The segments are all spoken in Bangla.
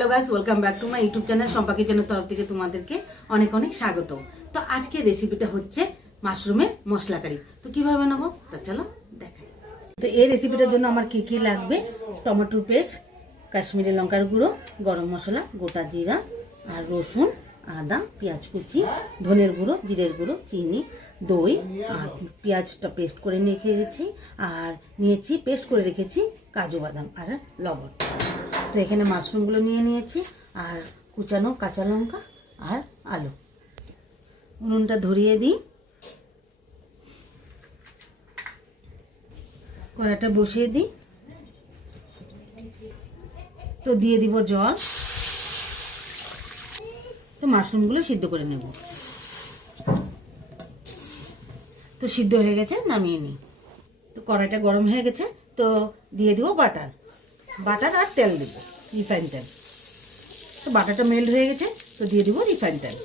Hello guys, welcome back to my YouTube channel. Sampa কিচেনের তরফ থেকে তোমাদেরকে অনেক অনেক স্বাগত। তো আজকের রেসিপিটা হচ্ছে মাশরুমের মশলা কারি। তো কিভাবে বানাবো তা চলো দেখাই। তো এই রেসিপিটার জন্য আমার কি কি লাগবে: টমেটোর পেস্ট, কাশ্মীরি লঙ্কার গুঁড়ো, গরম মশলা, গোটা জিরা আর রসুন, আদা, পেঁয়াজ কুচি, ধনের গুঁড়ো, জিরের গুঁড়ো, চিনি, দই আর পেঁয়াজটা পেস্ট করে রেখেছি, আর নিয়েছি পেস্ট করে রেখেছি কাজু বাদাম আর লবণ। তো এখানে মাশরুমগুলো নিয়ে নিয়েছি আর কুচানো কাঁচা লঙ্কা আর আলু। উনুনটা ধরিয়ে দিই, কড়াইটা বসিয়ে দিই। তো দিয়ে দিব জল। তো মাশরুমগুলো সিদ্ধ করে নেব। তো সিদ্ধ হয়ে গেছে, নামিয়ে নিই। তো কড়াইটা গরম হয়ে গেছে, তো দিয়ে দিব বাটার আর তেল দিব, রিফাইন তেল। তো বাটারটা মেল্ট হয়ে গেছে, তো দিয়ে দিব রিফাইন তেল।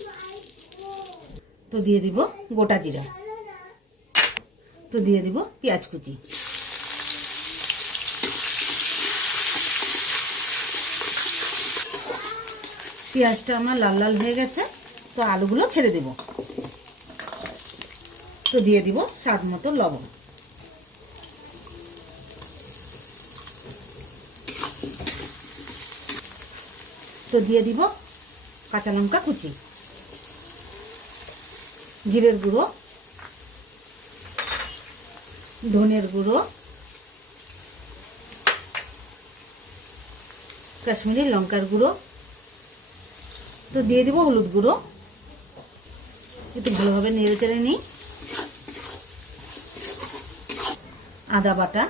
তো দিয়ে দিব গোটা জিরা। তো দিয়ে দিব পেঁয়াজ কুচি। পেঁয়াজটা আমার লাল লাল হয়ে গেছে, তো আলুগুলো ছেড়ে দেব। তো দিয়ে দিব স্বাদ মতো লবণ। তো দিয়ে দিব কাঁচা লঙ্কা কুচি, জিরের গুঁড়ো, ধনের গুঁড়ো, কাশ্মীরি লঙ্কার গুঁড়ো। তো দিয়ে দিব হলুদ গুঁড়ো। একটু ভালোভাবে নেড়ে চেড়ে নিই। আদা বাটা,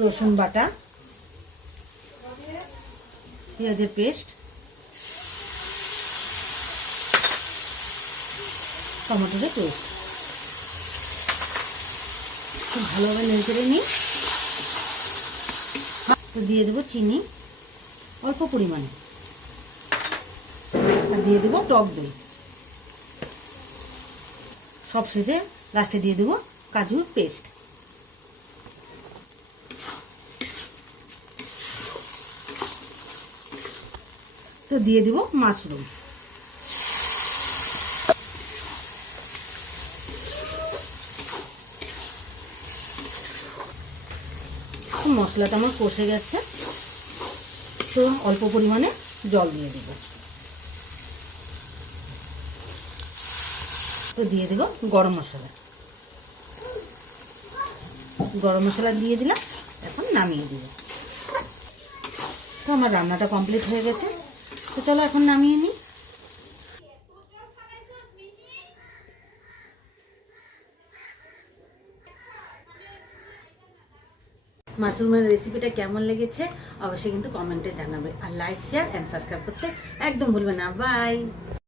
রসুন বাটা, পেঁয়াজের পেস্ট, টমেটোর পেস্ট। খুব ভালোভাবে নেড়ে চেড়ে নিই। তো দিয়ে দেবো চিনি অল্প পরিমাণে, আর দিয়ে দেবো টক দই। সব শেষে লাস্টে দিয়ে দেবো কাজুর পেস্ট। তো দিয়ে দিব মাশরুম। মশলাটা আমার কষে গেছে, তো অল্প পরিমাণে জল দিয়ে দেব। তো দিয়ে দেব গরম মশলা দিয়ে দিলাম। এখন নামিয়ে দিব। তো আমার রান্নাটা কমপ্লিট হয়ে গেছে, তো চলো এখন নামিয়ে নিই। মাশরুমের রেসিপিটা কেমন লেগেছে অবশ্যই কিন্তু কমেন্টে জানাবে, আর লাইক, শেয়ার অ্যান্ড সাবস্ক্রাইব করতে একদম ভুলবে না। বাই।